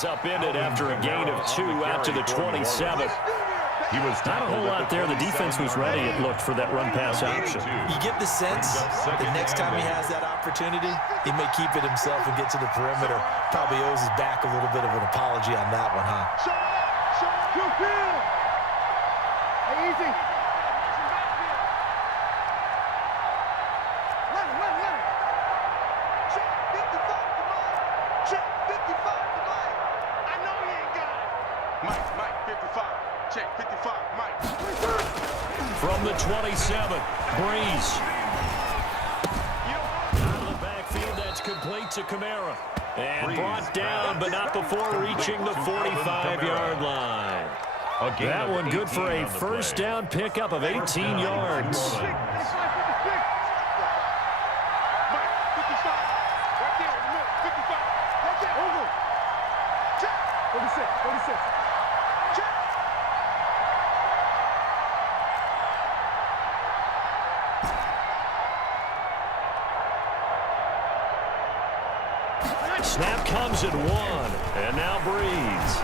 is upended after a gain of 2 out to the 27. Not a whole lot there. The defense was ready, it looked, for that run-pass option. You get the sense the next time he has that opportunity, he may keep it himself and get to the perimeter. Probably owes his back a little bit of an apology on that one, huh? Hey, easy. Check 55, Mike. From the 27, Breeze. Out of the backfield, that's complete to Kamara. And brought down, but not before reaching the 45-yard line. That one good for a first down pickup of 18 yards. Snap comes at 1, and now Breeze.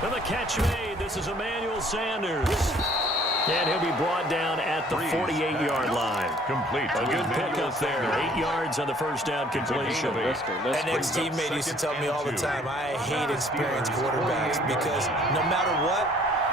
And the catch made. This is Emmanuel Sanders. And he'll be brought down at the 48-yard line. Complete. A good pickup there. 8 yards on the first down completion. An ex-teammate used to tell me all the time, I hate experienced quarterbacks because no matter what,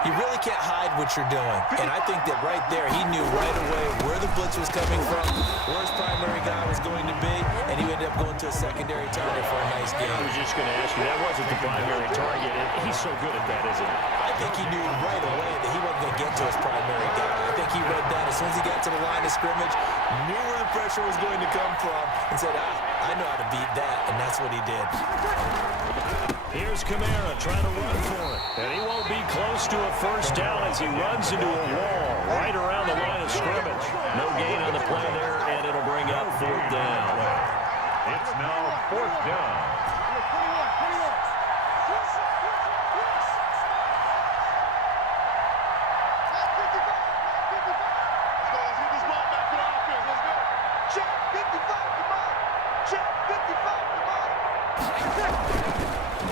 you really can't hide what you're doing. And I think that right there, he knew right away where the blitz was coming from, where his primary guy was going to be, and he ended up going to a secondary target for a nice game. I was just going to ask you, that wasn't the primary target. He's so good at that, isn't he? I think he knew right away that he wasn't going to get to his primary guy. I think he read that as soon as he got to the line of scrimmage, knew where the pressure was going to come from, and said, I know how to beat that, and that's what he did. Here's Kamara trying to run for it. And he won't be close to a first down as he runs into a wall right around the line of scrimmage. No gain on the play there, and it'll bring up 4th down. It's now 4th down.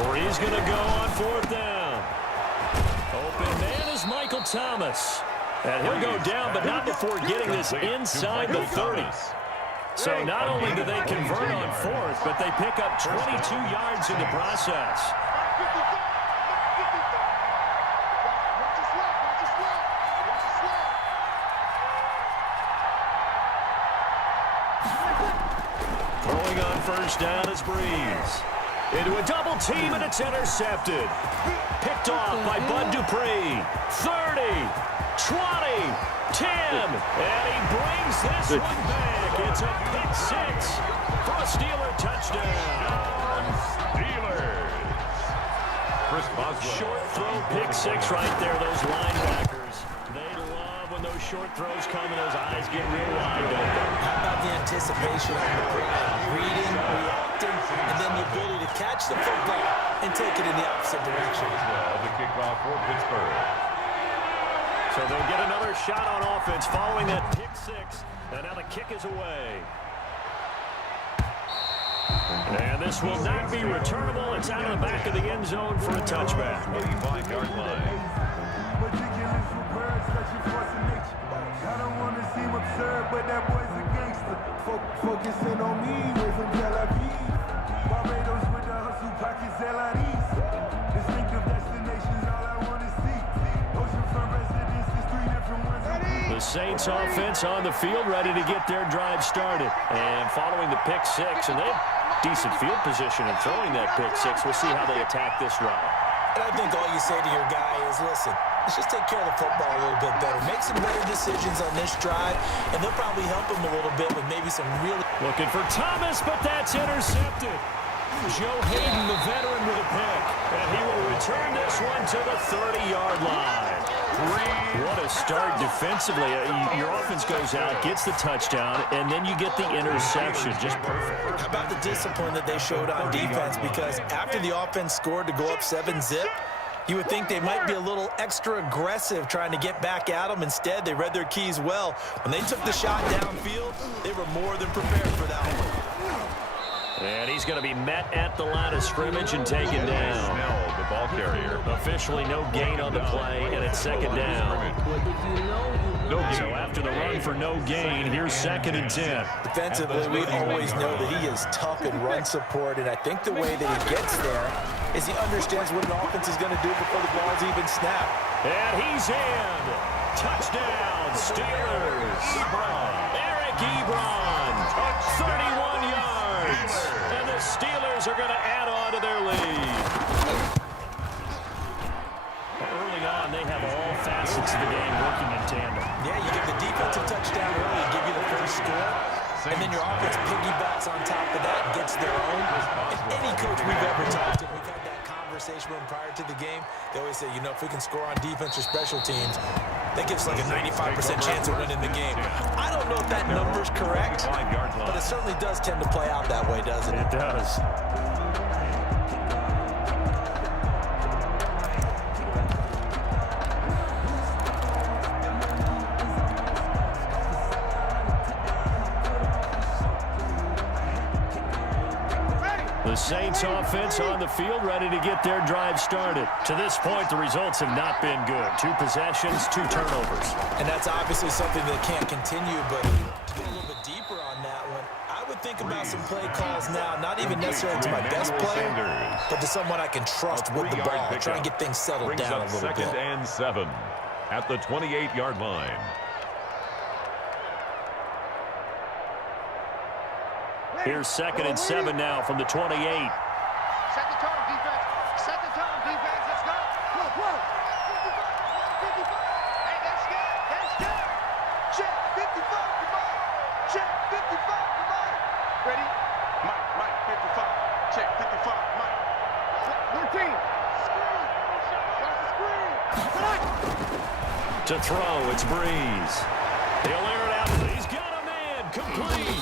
Breeze going to go on 4th down. Open man is Michael Thomas. And he'll go down, but not before getting this inside the 30. So not only do they convert on 4th, but they pick up 22 yards in the process. Throwing on first down is Breeze. Into a double team, and it's intercepted. Picked off by Bud Dupree. 30, 20, 10, and he brings this one back. It's a pick 6 for a Steeler touchdown. Steelers. Chris Boswell. Short throw, pick 6 right there, those linebackers. They love when those short throws come and those eyes get real wide open. How about the anticipation on the play? Reading, reacting, and then the ability to catch the football and take it in the opposite direction. Well, the kickoff for Pittsburgh. So they'll get another shot on offense following that pick 6. And now the kick is away. And this will not be returnable. It's out of the back of the end zone for a touchback. 45-yard line. Ridiculous for birds, such a force of nature. I don't want to seem absurd, but that boy's a gangster. Focusing on me, way from Tel Aviv. Barbados with the hustle pockets, LIDs. Distinctive destinations, all I want to see. Oceanfront residences, 3 different ones. The Saints offense on the field, ready to get their drive started. And following the pick 6, and they have decent field position in throwing that pick 6. We'll see how they attack this drive. And I think all you say to your guy is, listen, let's just take care of the football a little bit better. Make some better decisions on this drive, and they'll probably help him a little bit with maybe some really... Looking for Thomas, but that's intercepted. Joe Hayden, the veteran, with a pick. And he will return this one to the 30-yard line. What a start defensively. Your offense goes out, gets the touchdown, and then you get the interception. Just perfect. How about the discipline that they showed on defense? Because after the offense scored to go up 7-zip, you would think they might be a little extra aggressive trying to get back at them. Instead, they read their keys well. When they took the shot downfield, they were more than prepared for that one. And he's going to be met at the line of scrimmage and taken down. Snell, the ball carrier. Officially no gain on the play, and it's second down. So after the run for no gain, here's 2nd and 10. Defensively, we always know that he is tough in run support, and I think the way that he gets there is he understands what an offense is going to do before the ball's even snapped. And he's in. Touchdown, Steelers. Eric Ebron, 31 yards. And the Steelers are going to add on to their lead. Early on, they have all facets of the game working in tandem. Yeah, you give the defensive touchdown early, give you the first score, and then your offense piggybacks on top of that and gets their own. And any coach we've ever talked to, we've had that conversation with them prior to the game, they always say, you know, if we can score on defense or special teams, that gives like a 95% chance of winning the game. I don't know if that number's correct, but it certainly does tend to play out that way, doesn't it? It does. The Saints offense on the field, ready to get their drive started. To this point, the results have not been good. 2 possessions, 2 turnovers. And that's obviously something that can't continue, but to get a little bit deeper on that one, I would think about some play calls now, not even necessarily to my best player, but to someone I can trust with the ball, try and get things settled down a little bit. 2nd and 7 at the 28-yard line. Here's 2nd and 7 now from the 28. Set the tone, defense. Set the tone, defense. Let's go. Whoa. 55. Hey, that's good. That's good. Check 55. Come on. Check 55. Come on. Ready? Mike, 55. Check 55. Mike. 14. Screen. Watch the screen. To throw, it's Breeze. He'll air it out. He's got a man. Complete.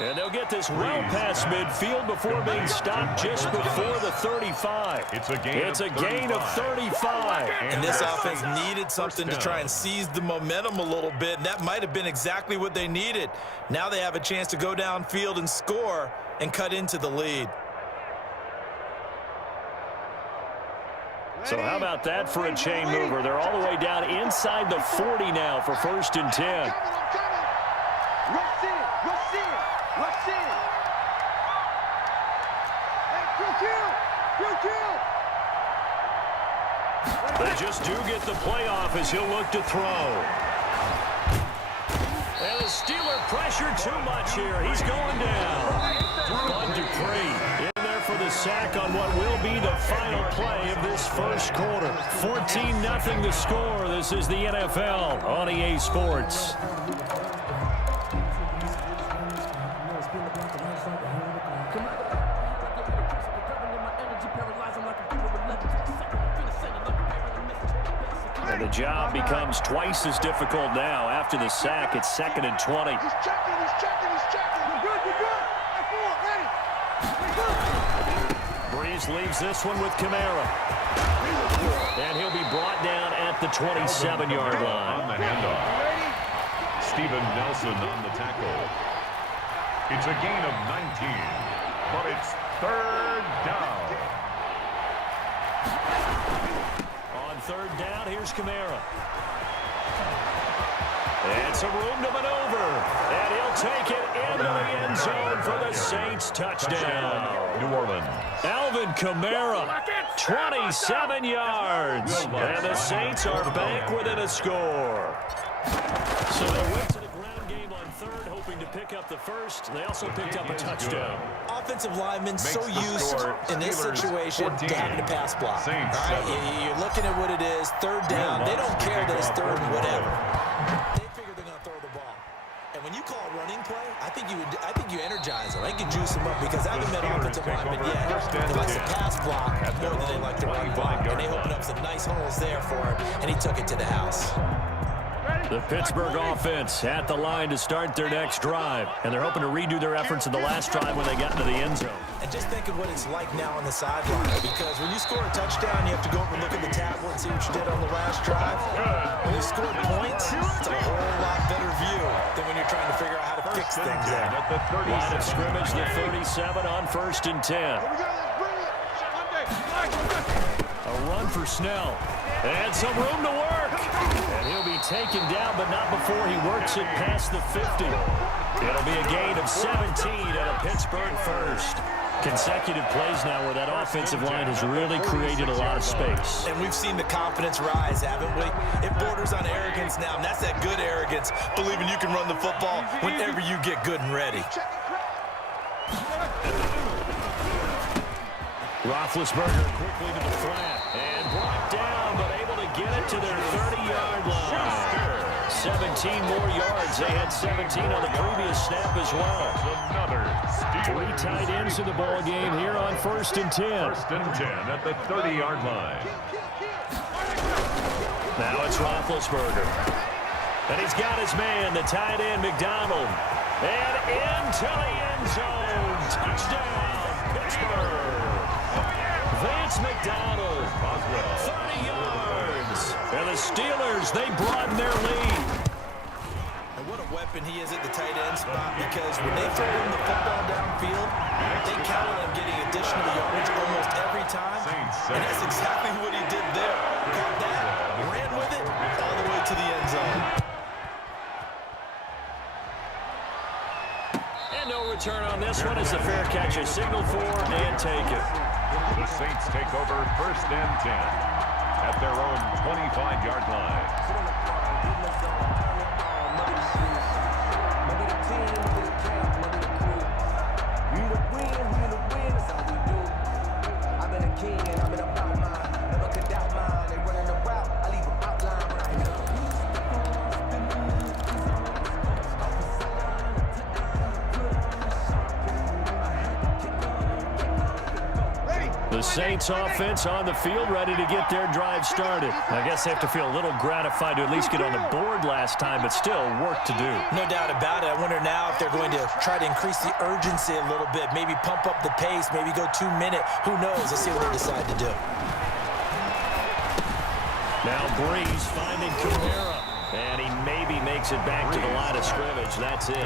And they'll get this well past midfield before being stopped just before the 35. It's a gain of 35. And this offense needed something to try and seize the momentum a little bit, and that might have been exactly what they needed. Now they have a chance to go downfield and score and cut into the lead. So how about that for a chain mover? They're all the way down inside the 40 now for 1st and 10. Rush in. Hey, kill. They just do get the playoff as he'll look to throw. And the Steeler pressure too much here. He's going down. Bud Dupree in there for the sack on what will be the final play of this first quarter. 14-0 the score. This is the NFL on EA Sports. And the job becomes twice as difficult now after the sack. It's 2nd and 20. He's checking. You're good. Ready. Breeze leaves this one with Kamara. And he'll be brought down at the 27-yard line. On the handoff. Steven Nelson on the tackle. It's a gain of 19, but it's 3rd down. On 3rd down, here's Kamara. And some room to maneuver. And he'll take it into the end zone for the Saints touchdown. New Orleans. Alvin Kamara, 27 yards. And the Saints are back within a score. So they went to the ground game on 3rd, hoping to pick up the first. They also picked up a touchdown. Offensive linemen so used in this situation to having to pass block. All right? You're looking at what it is, 3rd down. They don't care that it's 3rd and whatever. They figure they're going to throw the ball. And when you call a running play, I think you energize them. I think you juice them up because I haven't met offensive linemen yet. They like to pass block more than they like to run block. And they opened up some nice holes there for him, and he took it to the house. Ready? The Pittsburgh offense at the line to start their next drive. And they're hoping to redo their efforts in the last drive when they got into the end zone. And just think of what it's like now on the sideline, because when you score a touchdown, you have to go over and look at the tablet and see what you did on the last drive. When you score points, it's a whole lot better view than when you're trying to figure out how to fix things there. Line of scrimmage, the 37 on 1st and 10. A run for Snell. And some room to work. And he'll be taken down, but not before he works it past the 50. It'll be a gain of 17 and a Pittsburgh first. Consecutive plays now where that offensive line has really created a lot of space. And we've seen the confidence rise, haven't we? It borders on arrogance now, and that's that good arrogance, believing you can run the football whenever you get good and ready. Roethlisberger quickly to the flat and brought down, but able to get it to their 30-yard line. 17 more yards. They had 17 on the previous snap as well. Three tight ends in the ball game here on 1st and 10. 1st and 10 at the 30-yard line. Now it's Roethlisberger. And he's got his man, the tight end, McDonald. And into the end zone. Touchdown, Pittsburgh. Vance McDonald, 30 yards. And the Steelers, they broaden their lead. And what a weapon he is at the tight end spot, because when they throw him the football downfield, they count on him getting additional yardage almost every time. And that's exactly what he did there. Caught that, ran with it, all the way to the end zone. And no return on this one as the fair catch is signaled for and taken. The Saints take over 1st and 10 at their own 25-yard line. The Saints offense on the field, ready to get their drive started. I guess they have to feel a little gratified to at least get on the board last time, but still work to do. No doubt about it. I wonder now if they're going to try to increase the urgency a little bit, maybe pump up the pace, maybe go 2-minute. Who knows? Let's see what they decide to do. Now Breeze finding Kamara. And he maybe makes it back to the line of scrimmage. That's it.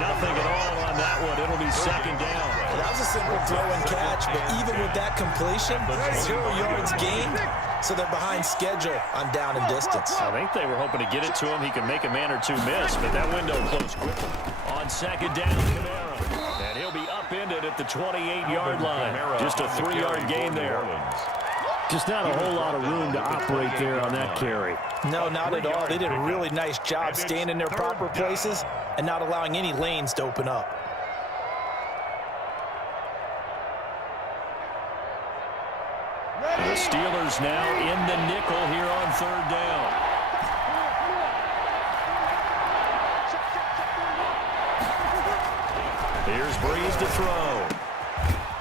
Nothing at all on that one. It'll be 2nd down. That was a simple throw and catch, but even with that completion, 0 yards gained, so they're behind schedule on down and distance. I think they were hoping to get it to him. He could make a man or two miss, but that window closed quickly. On 2nd down, Kamara. And he'll be upended at the 28-yard line. Just a 3-yard gain there. Just not a whole lot of room to operate there on that carry. No, not at all. They did a really nice job staying in their proper places and not allowing any lanes to open up. The Steelers now in the nickel here on 3rd down. Here's Breeze to throw.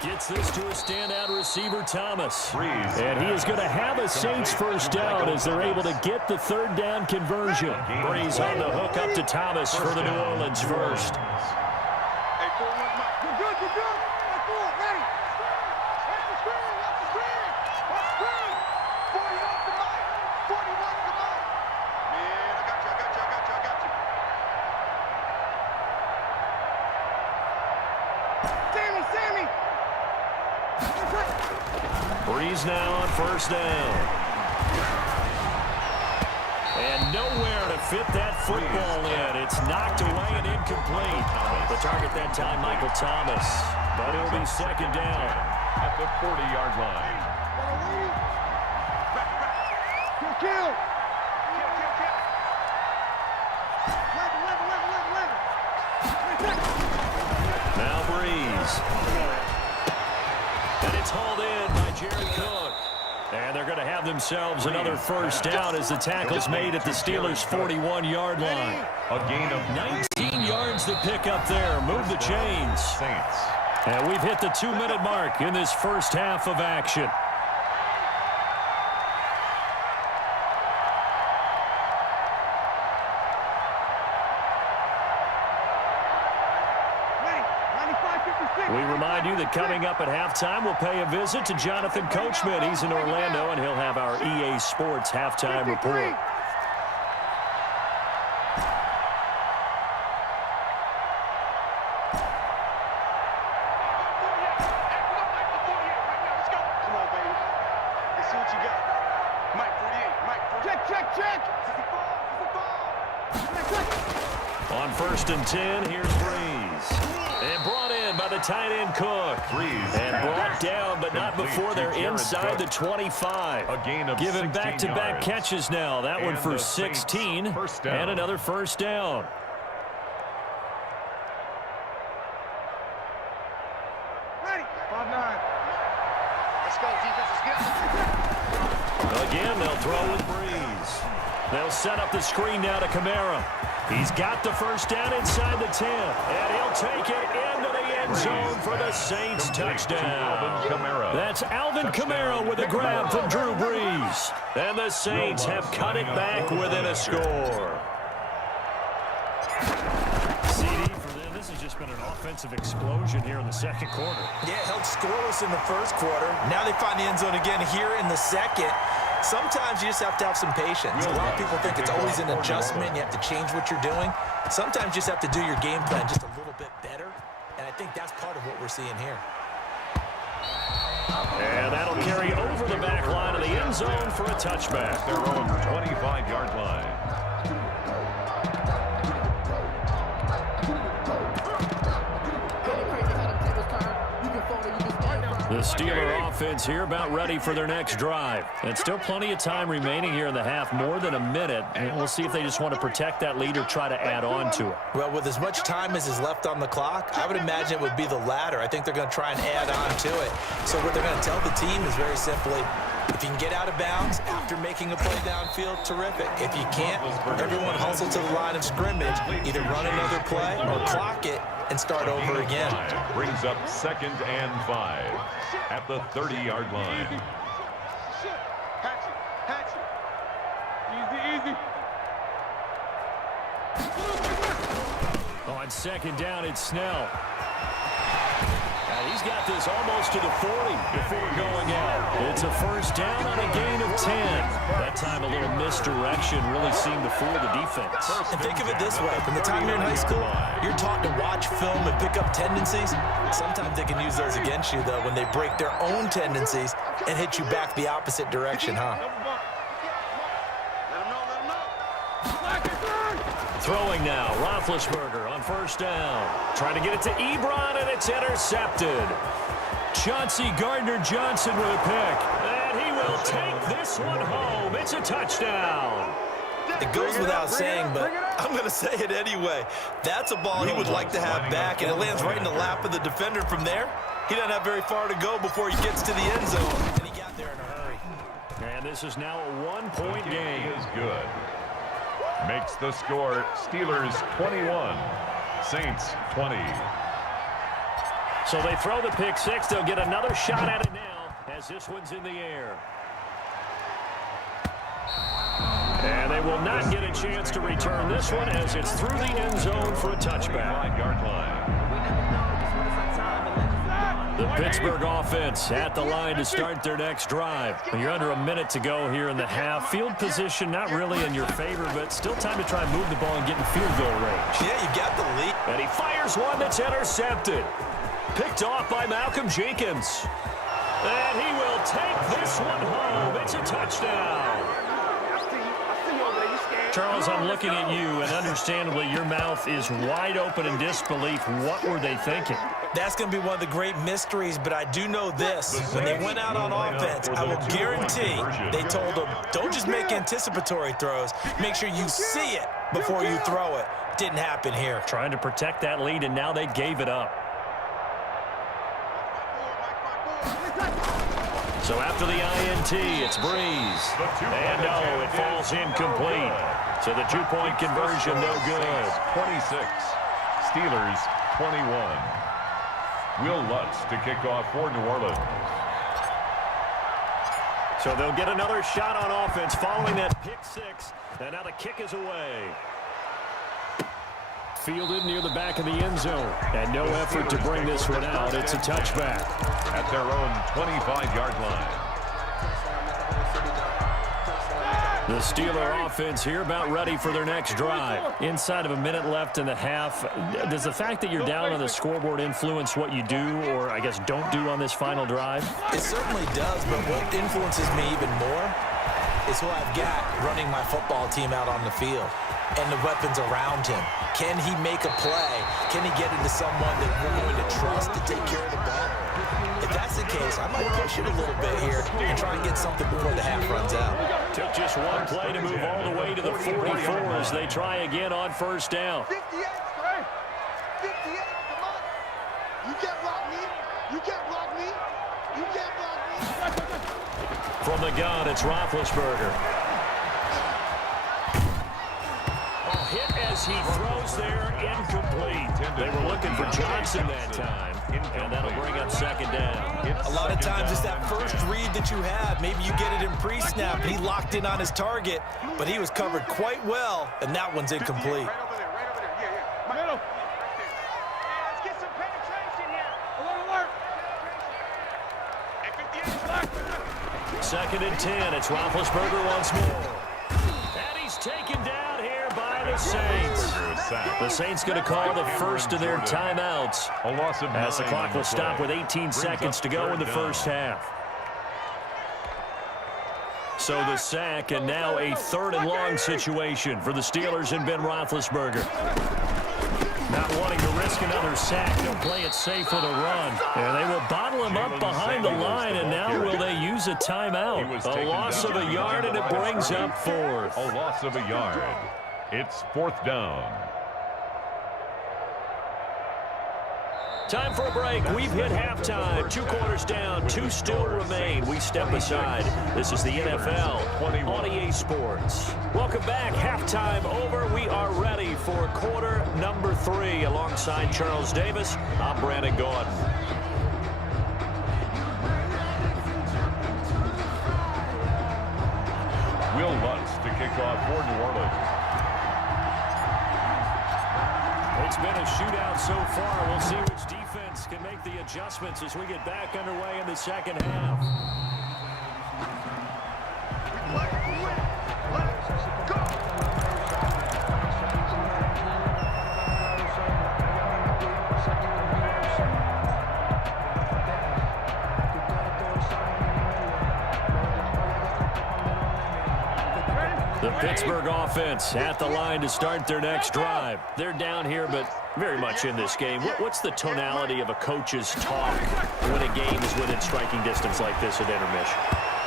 Gets this to a standout receiver, Thomas. And he is going to have a Saints 1st down as they're able to get the 3rd down conversion. Breeze on the hook up to Thomas for the New Orleans first. Hey, 4-1, Mike. You're good, you're good. Hey, 4, ready. Watch the screen, watch the screen. Watch the screen. 40 off the mic. 41 to the mic. Man, I got you. Sammy. Breeze now on 1st down. And nowhere to fit that football in. It's knocked away and incomplete. The target that time, Michael Thomas. But it'll be 2nd down. At the 40-yard line. Kill. Now Breeze. And it's hauled in by Jared Cook. And they're going to have themselves another 1st down as the tackle's made at the Steelers' 41-yard line. A gain of 19 yards to pick up there. Move the chains. Saints. And we've hit the 2-minute mark in this first half of action. We remind you that coming up at halftime, we'll pay a visit to Jonathan Coachman. He's in Orlando, and he'll have our EA Sports halftime report. On 1st and 10, here's Breeze. And brought in by the tight end Kirk. And brought down, but not before they're inside the 25. A gain of Given 16 back-to-back yards. catches now. That one And for the Saints 16. first down. And another first down. Ready. 5-9. Let's go, defense. Let's get Again, they'll throw with Breeze. They'll set up the screen now to Kamara. He's got the first down inside the 10. And he'll take it into the end zone for the Saints touchdown. That's Alvin Kamara with a grab from Drew Brees. And the Saints have cut it back within a score. CD for them. This has just been an offensive explosion here in the second quarter. Yeah, held scoreless in the first quarter. Now they find the end zone again here in the second. Sometimes you just have to have some patience. A lot of people think it's always an adjustment. You have to change what you're doing. Sometimes you just have to do your game plan just a little bit better. And I think that's part of what we're seeing here. And that'll carry over the back line of the end zone for a touchback. Their own 25-yard line. The Steeler offense here about ready for their next drive. And still plenty of time remaining here in the half, more than a minute. And we'll see if they just want to protect that lead or try to add on to it. Well, with as much time as is left on the clock, I would imagine it would be the latter. I think they're going to try and add on to it. So what they're going to tell the team is very simply, if you can get out of bounds after making a play downfield, terrific. If you can't, everyone hustle to the line of scrimmage, either run another play or clock it and start over again. Brings up 2nd and 5 at the 30-yard line. Hatch it. Easy. On 2nd down, it's Snell. And he's got this almost to the 40 before going out. It's a first down on a gain of 10. That time a little misdirection really seemed to fool the defense. And think of it this way. From the time you're in high school, you're taught to watch film and pick up tendencies. Sometimes they can use those against you, though, when they break their own tendencies and hit you back the opposite direction, huh? Let him know. Throwing now, Roethlisberger on first down. Trying to get it to Ebron, and it's intercepted. Chauncey Gardner-Johnson with a pick. And he will take this one home. It's a touchdown. It goes without saying, but I'm going to say it anyway. That's a ball he would like to have back, and it lands right in the lap of the defender from there. He doesn't have very far to go before he gets to the end zone, and he got there in a hurry. And this is now a one-point game. Is good. Makes the score Steelers 21, Saints 20. So they throw the pick six. They'll get another shot at it now as this one's in the air. And they will not get a chance to return this one as it's through the end zone for a touchback. 5-yard line. The Pittsburgh offense at the line to start their next drive. You're under a minute to go here in the half. Field position not really in your favor, but still time to try and move the ball and get in field goal range. Yeah, you got the lead. And he fires one that's intercepted. Picked off by Malcolm Jenkins. And he will take this one home. It's a touchdown. Charles, I'm looking at you, and understandably, your mouth is wide open in disbelief. What were they thinking? That's going to be one of the great mysteries, but I do know this. When they went out on offense, I will guarantee they told them, don't just make anticipatory throws. Make sure you see it before you throw it. Didn't happen here. Trying to protect that lead, and now they gave it up. So after the INT, it's Breeze. And no, it falls incomplete. So the two-point conversion, no good. 26, Steelers 21. Will Lutz to kick off for New Orleans. So they'll get another shot on offense following that pick six. And now the kick is away. fielded near the back of the end zone. And no effort to bring this one out. It's a touchback. At their own 25-yard line. The Steeler offense here about ready for their next drive. Inside of a minute left in the half, does the fact that you're down on the scoreboard influence what you do or, I guess, don't do on this final drive? It certainly does, but what influences me even more is who I've got running my football team out on the field and the weapons around him. Can he make a play? Can he get into someone that we're going to trust to take care of the ball? If that's the case, I might push it a little bit here and try and get something before the half runs out. Took just one play to move all the way to the 44 as they try again on first down. 58, 58, come on. You can't block me. You can't block me. You can't block me. From the gun, it's Roethlisberger. Hit as he throws there, incomplete. They were looking for Johnson that time, and that'll bring up second down. A lot of times it's that first read that you have. Maybe you get it in pre-snap. He locked in on his target, but he was covered quite well, and that one's incomplete. Right over there, right over there. Yeah, yeah. Middle. Right there. Let's get some penetration here. Alert. At 58. Second and 10, it's Roethlisberger once more. And he's taken down here by the Saints. The Saints going to call the first of their timeouts A loss of 9 as the clock on will the stop play. with 18 seconds to go in the first half. So the sack, and now a third and long situation for the Steelers and Ben Roethlisberger. Not wanting to risk another sack, they'll play it safe with a run. And they will bottle him up behind the line, and now will they use a timeout? A loss of a yard, and it brings up fourth. A loss of a yard. It's fourth down. Time for a break. We've hit halftime. 2 quarters down. 2 still remain. We step aside. This is the NFL on EA Sports. Welcome back. Halftime over. We are ready for quarter number 3. Alongside Charles Davis, I'm Brandon Gordon. Will Lutz to kick off for New Orleans. It's been a shootout so far. We'll see which defense can make the adjustments as we get back underway in the second half. Let's go. The Pittsburgh offense at the line to start their next drive. They're down here, but very much in this game. What's the tonality of a coach's talk when a game is within striking distance like this at intermission?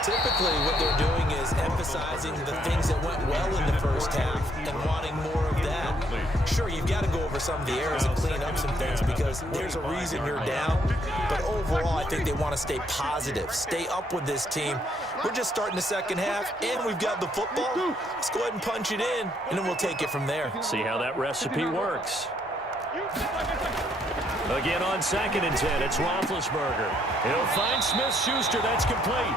Typically, what they're doing is emphasizing the things that went well in the first half and wanting more of that. Sure, you've got to go over some of the errors and clean up some things because there's a reason you're down. But overall, I think they want to stay positive, stay up with this team. We're just starting the second half, and we've got the football. Let's go ahead and punch it in, and then we'll take it from there. See how that recipe works. Again on second and 10, it's Roethlisberger. He'll find Smith-Schuster. That's complete.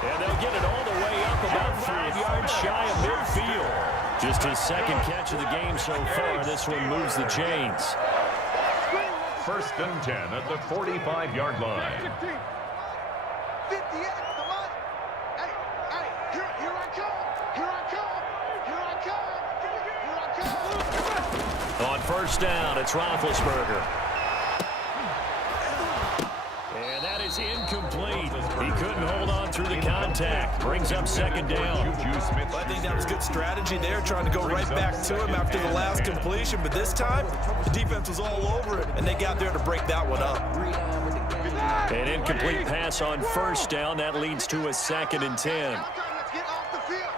And they'll get it all the way up about 5 yards shy of midfield. Just his second catch of the game so far. This one moves the chains. First and 10 at the 45-yard line. 58, come on. Hey, here I come. Here I come. Here I come. Here I come. On first down, it's Roethlisberger. And that is incomplete. He couldn't hold on through the contact. Brings up second down. I think that was good strategy there, trying to go right back to him after the last completion. But this time, the defense was all over it, and they got there to break that one up. An incomplete pass on first down. That leads to a second and 10. Let's get off the field.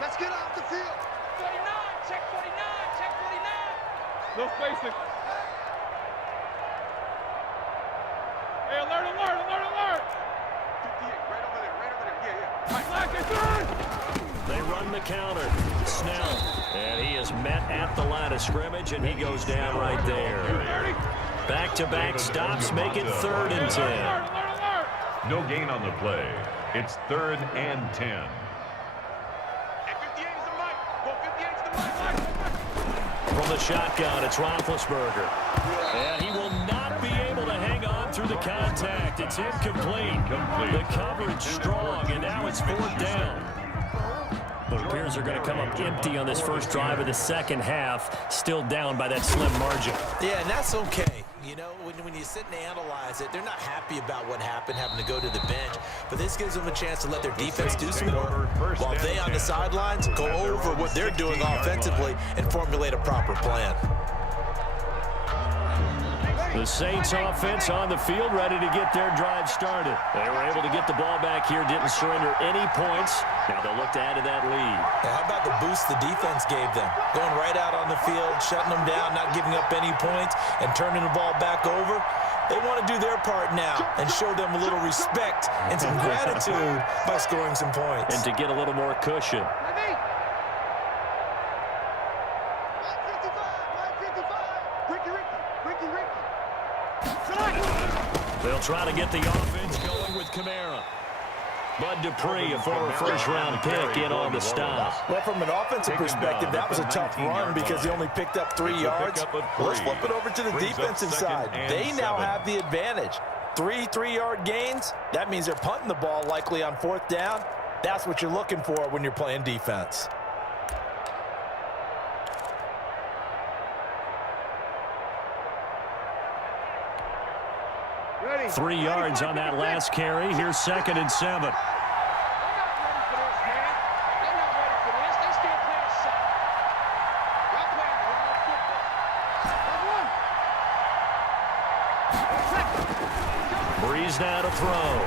Let's get off the field. 49, check 49, check 49. No spacing. Hey, alert, alert, alert, alert. 58, right over there. Yeah, yeah. Black is third. They run the counter. Snell. And he is met at the line of scrimmage, and he goes down right there. Back-to-back stops make it third and 10. Alert, alert, alert. No gain on the play. It's third and 10. Hey, 58 is the mic. Go, 58 is the mic. From the shotgun, it's Roethlisberger. And he will not be able to hang on through the contact. It's incomplete. The coverage strong, and now it's 4th down. But it appears they're going to come up empty on this first drive of the second half, still down by that slim margin. Yeah, and that's okay. You know, when you sit and analyze it, they're not happy about what happened, having to go to the bench. But this gives them a chance to let their defense do some work while they on the sidelines go over what they're doing offensively and formulate a proper plan. The Saints offense on the field, ready to get their drive started. They were able to get the ball back here, didn't surrender any points. Now they'll look to add to that lead. Now, how about the boost the defense gave them? Going right out on the field, shutting them down, not giving up any points, and turning the ball back over. They want to do their part now and show them a little respect and some gratitude by scoring some points. And to get a little more cushion. They'll try to get the offense going with Kamara. Bud Dupree, a former first-round pick, in on the stop. Well, from an offensive perspective, that was a tough run because he only picked up 3 yards. Let's flip it over to the defensive side. They now have the advantage. 3 3-yard gains, that means they're punting the ball likely on 4th down. That's what you're looking for when you're playing defense. Ready. 3 yards on that last carry. Here's 2nd and 7. Breeze now to throw.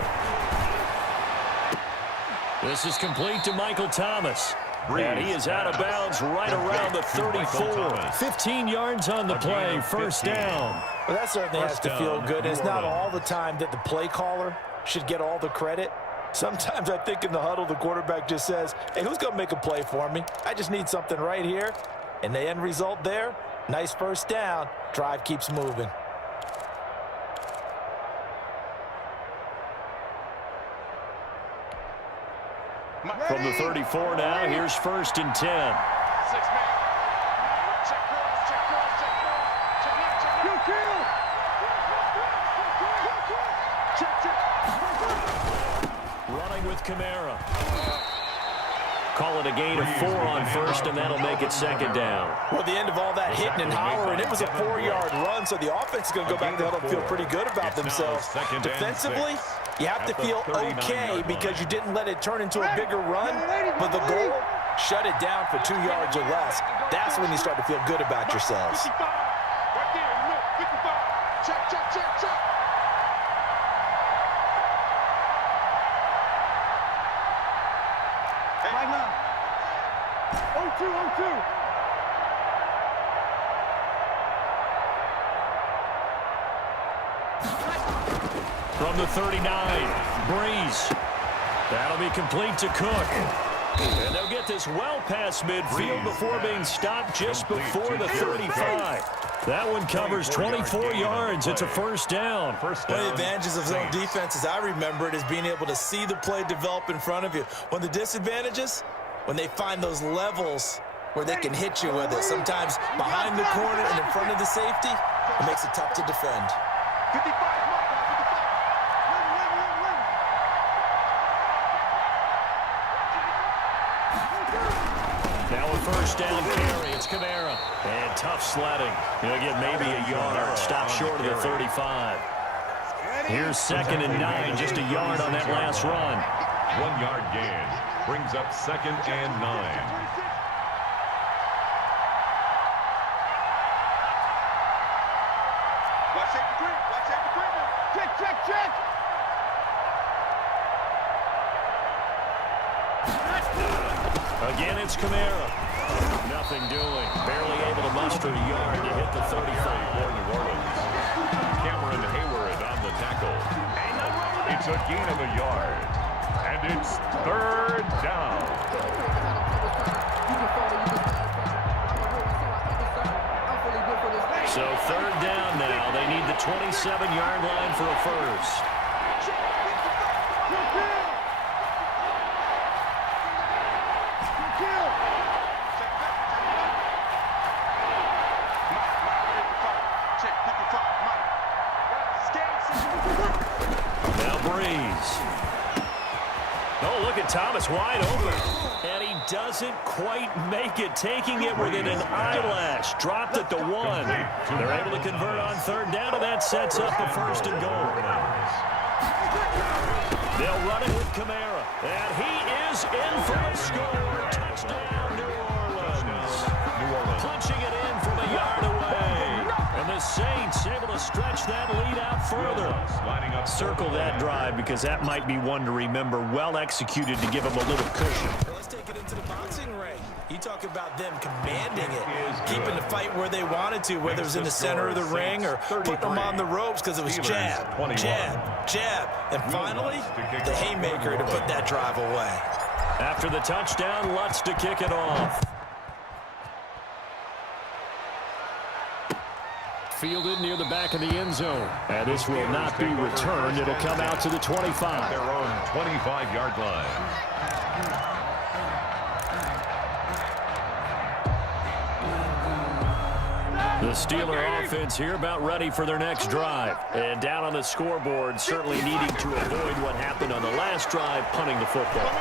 This is complete to Michael Thomas. And he is out of bounds right around the 34. 15 yards on the play, 1st down. Well, that certainly has to feel good. It's not all the time that the play caller should get all the credit. Sometimes I think in the huddle, the quarterback just says, hey, who's going to make a play for me? I just need something right here. And the end result there, nice 1st down. Drive keeps moving. From the 34 now, here's 1st and 10. 6 man. Check cross, check cross, check cross. Check left, check right. Check. Running with Kamara. Call it a gain of 4 on 1st, and that'll make it 2nd down. Well, the end of all that hitting and hollering, it was a 4-yard run, so the offense is going to go back to the huddle and feel pretty good about themselves. Defensively, you have to feel okay because you didn't let it turn into a bigger run, but the goal, shut it down for 2 yards or less. That's when you start to feel good about yourselves. 55. Right there, you know, 55. Check, check, check, check. Hey, 0-2. From the 39, Breeze. That'll be complete to Cook. And they'll get this well past midfield before being stopped just before the 35. That one covers 24 yards. It's a 1st down. One of the advantages of zone defense, as I remember it, is being able to see the play develop in front of you. One of the disadvantages, when they find those levels where they can hit you with it. Sometimes behind the corner and in front of the safety, it makes it tough to defend. 55. Now a 1st down carry. It's Kamara. And tough sledding. He'll get maybe a yard. Stop short of the 35. Here's 2nd and 9. Just a yard on that last run. 1 yard gain. Brings up 2nd and 9. Watch safety green. Watch safety green. Check. Again, it's Kamara. Nothing doing. Barely able to muster a yard to hit the 35. For New Orleans. Cameron Hayward on the tackle. It's a gain of a yard. And it's 3rd down. So 3rd down now. They need the 27-yard line for a 1st. breeze. Oh, look at Thomas wide open. And he doesn't quite make it, taking it within an eyelash. Dropped at the 1. They're able to convert on third down, and that sets up the first and goal. They'll run it with Kamara. And he is in for a score. Touchdown, New Orleans. Punching it in from a yard away. And the Saints able to stretch that lead out further. Circle that drive because that might be one to remember. Well executed to give them a little cushion. Let's take it into the boxing ring. You talk about them commanding it, keeping the fight where they wanted to, whether it was in the center of the ring or putting them on the ropes because it was jab, jab, jab. And finally, the haymaker to put that drive away. After the touchdown, Lutz to kick it off. Fielded near the back of the end zone. And this will not be returned. It'll come out to the 25. Their own 25-yard line. The Steeler offense here about ready for their next drive. And down on the scoreboard, certainly needing to avoid what happened on the last drive, punting the football.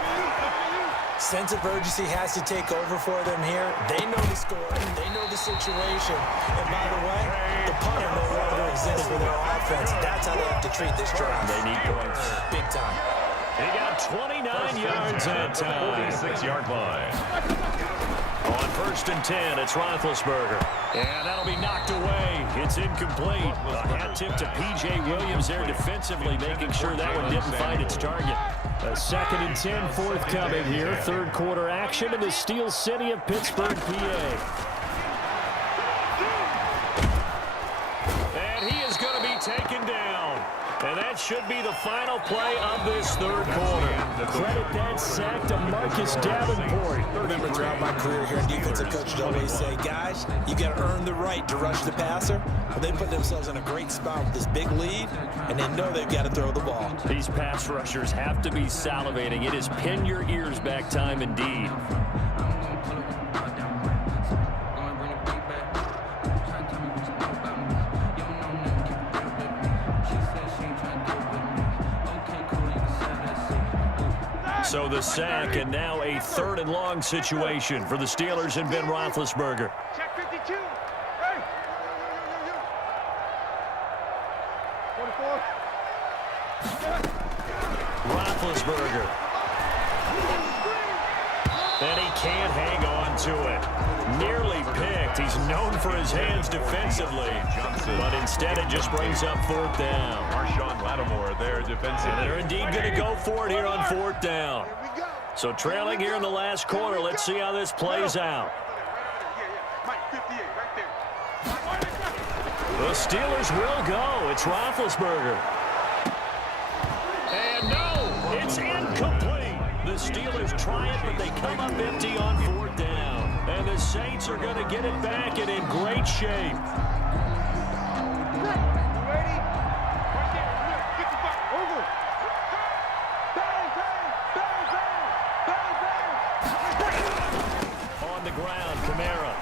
Sense of urgency has to take over for them here. They know the score. They know the situation. And by the way, the punter no longer exists for their offense. That's how they have to treat this drive. They need points. Big time. He got 29 yards that time. 46-yard line. On first and 10, it's Roethlisberger. And that'll be knocked away. It's incomplete. A hat tip to P.J. Williams there defensively, making sure that one didn't find its target. A 2nd and 10 forthcoming here. Third quarter action in the Steel City of Pittsburgh, PA. And he is going to be taken down. And that should be the final play of this third quarter. Credit that sack to Marcus Davenport. Remember, throughout my career here in defensive coaches always say, guys, you got to earn the right to rush the passer. But they put themselves in a great spot with this big lead, and they know they've got to throw the ball. These pass rushers have to be salivating. It is pin your ears back time indeed. So the sack, and now a 3rd and long situation for the Steelers and Ben Roethlisberger. Check 52. Hey. 44. Roethlisberger. And he can't hang on to it. Nearly picked. He's known for his hands defensively. But instead it just brings up 4th down. Marshawn Lattimore there defensively. And they're indeed going to go for it here on 4th down. So trailing here in the last quarter. Let's see how this plays out. The Steelers will go. It's Roethlisberger. And no, it's incomplete. The Steelers try it, but they come up empty on 4th down. And the Saints are going to get it back and in great shape. On the ground, Kamara.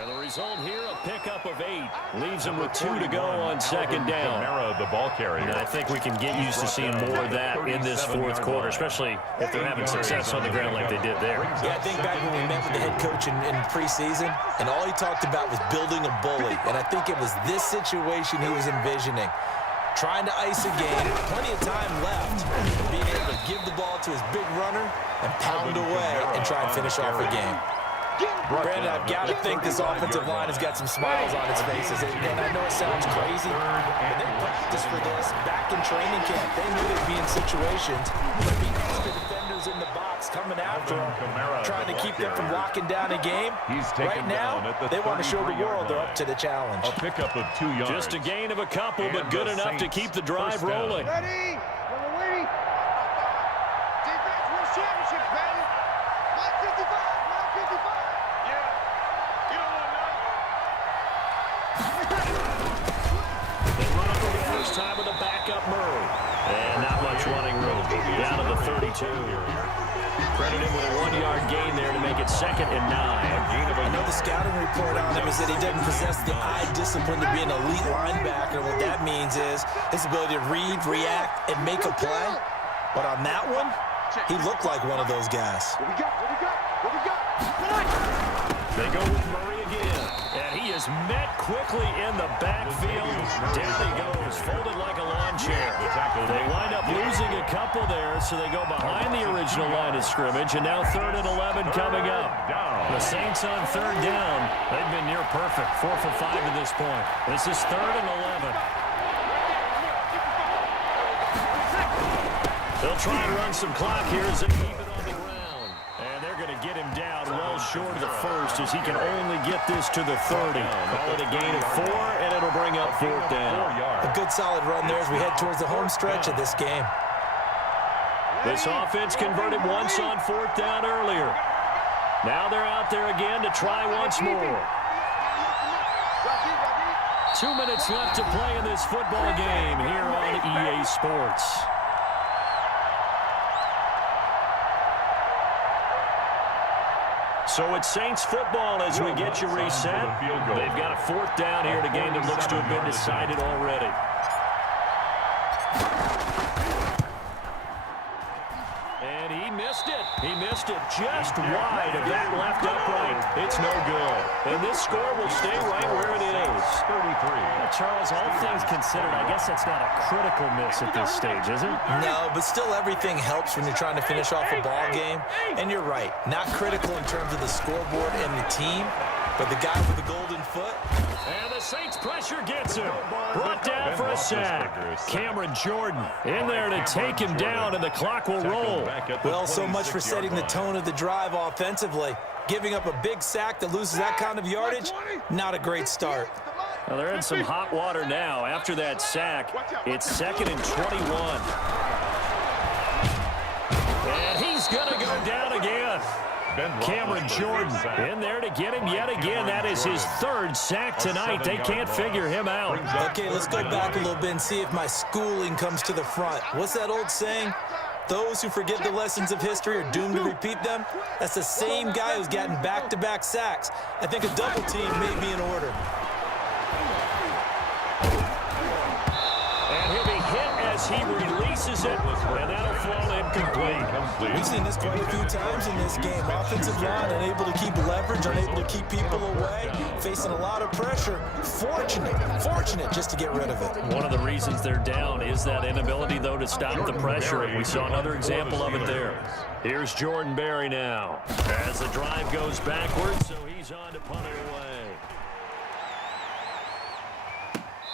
And the result here, a pickup of 8. Leaves them with 2 to go on 2nd down. Kamara, the ball carrier. And I think we can get used to seeing more of that in this 4th quarter, especially if they're having success on the ground like they did there. Yeah, I think back when we met with the head coach in preseason, and all he talked about was building a bully. And I think it was this situation he was envisioning. Trying to ice a game, plenty of time left, being able to give the ball to his big runner and pound away and try and finish off a game. Brandon, I've got to think this offensive line has got some smiles on its faces. And I know it sounds crazy, but they practiced for this back in training camp. They knew they'd be in situations where being extra defenders in the box coming after them, trying to keep them from locking down a game. Right now, they want to show the world they're up to the challenge. A pickup of 2 yards. Just a gain of a couple, but good enough to keep the drive rolling. Ready? Defense wins championships, baby. 155, 155. Yeah. You don't want none. They run it for the first time with a backup Murray. And not much running room. Down to the 32. Credited with a 1-yard gain there to make it 2nd and 9. I know the scouting report on him is that he doesn't possess the eye discipline to be an elite linebacker. What that means is his ability to read, react, and make a play. But on that one, he looked like one of those guys. What we got? What we got? What we got? They go with Murray again. And he is met quickly in the backfield. Down he goes, folded like a lawn chair. They wind up losing a couple there, so they go behind the original line of scrimmage, and now 3rd and 11 coming up. The Saints on 3rd down. They've been near perfect, 4 for 5 at this point. This is 3rd and 11. They'll try and run some clock here as they keep it on the ground. And they're going to get him down well short of the first as he can only get this to the 30. Call it a gain of 4, and it'll bring up 4th down. A good solid run there as we head towards the home stretch of this game. This offense converted once on 4th down earlier. Now they're out there again to try once more. 2 minutes left to play in this football game here on EA Sports. So it's Saints football as we get you reset. They've got a 4th down here in a game that looks to have been decided already. And he missed it. He missed it just wide of that left upright. It's no good. And this score will stay right where it is. 33. Well, Charles, all things considered, I guess that's not a critical miss at this stage, is it? No, but still everything helps when you're trying to finish off a ball game. And you're right, not critical in terms of the scoreboard and the team, but the guy with the golden foot. And the Saints pressure gets him. Brought down for a sack. Cameron Jordan in there to take him down, and the clock will roll. Well, so much for setting the tone of the drive offensively. Giving up a big sack that loses that kind of yardage, not a great start. Well, they're in some hot water now. After that sack, it's 2nd and 21. And he's going to go down again. Cameron Jordan in there to get him yet again. That is his 3rd sack tonight. They can't figure him out. Okay, let's go back a little bit and see if my schooling comes to the front. What's that old saying? Those who forget the lessons of history are doomed to repeat them. That's the same guy who's gotten back-to-back sacks. I think a double team may be in order. And he'll be hit as he releases it, and that'll fall incomplete. We've seen this quite a few times in this game. Offensive line unable to keep leverage, unable to keep people away, facing a lot of pressure. Fortunate just to get rid of it. One of the reasons they're down is that inability, though, to stop the pressure. We saw another example of it there. Here's Jordan Berry now as the drive goes backwards, so he's on to punt it away.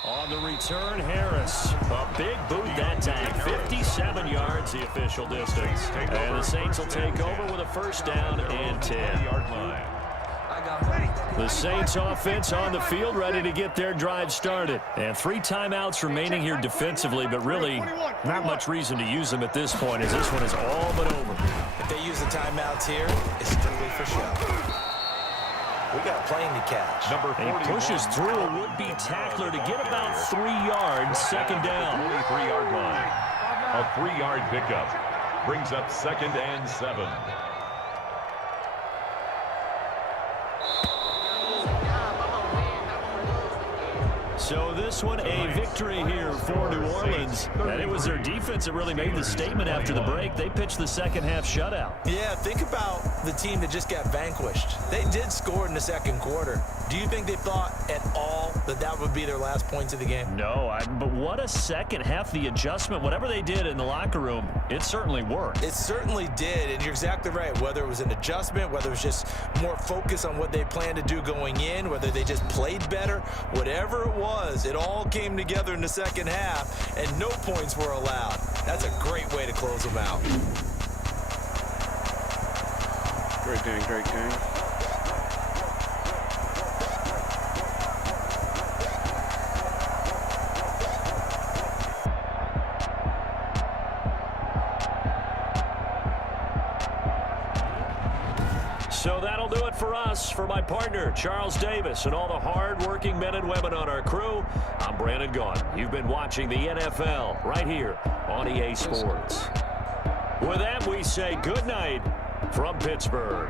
On the return, Harris. A big boot that time. 57 yards the official distance. And the Saints will take over with a 1st down and 10. The Saints offense on the field ready to get their drive started. And 3 timeouts remaining here defensively, but really not much reason to use them at this point as this one is all but over. If they use the timeouts here, it's strictly for show. We got a plane to catch. And he pushes through a would-be tackler to get about 3 yards, 2nd down. 43-yard line. A 3-yard pickup brings up 2nd and 7. So this one, a victory here for New Orleans. And it was their defense that really made the statement after the break. They pitched the second-half shutout. Yeah, think about the team that just got vanquished. They did score in the 2nd quarter. Do you think they thought at all that that would be their last points of the game? No, but what a second half. The adjustment, whatever they did in the locker room, it certainly worked. It certainly did, and you're exactly right. Whether it was an adjustment, whether it was just more focus on what they planned to do going in, whether they just played better, whatever it was, it all came together in the 2nd half, and no points were allowed. That's a great way to close them out. Great game, great game. So that'll do it for us. For my partner, Charles Davis, and all the hard-working men and women on our crew, I'm Brandon Gaughan. You've been watching the NFL right here on EA Sports. With that, we say good night from Pittsburgh.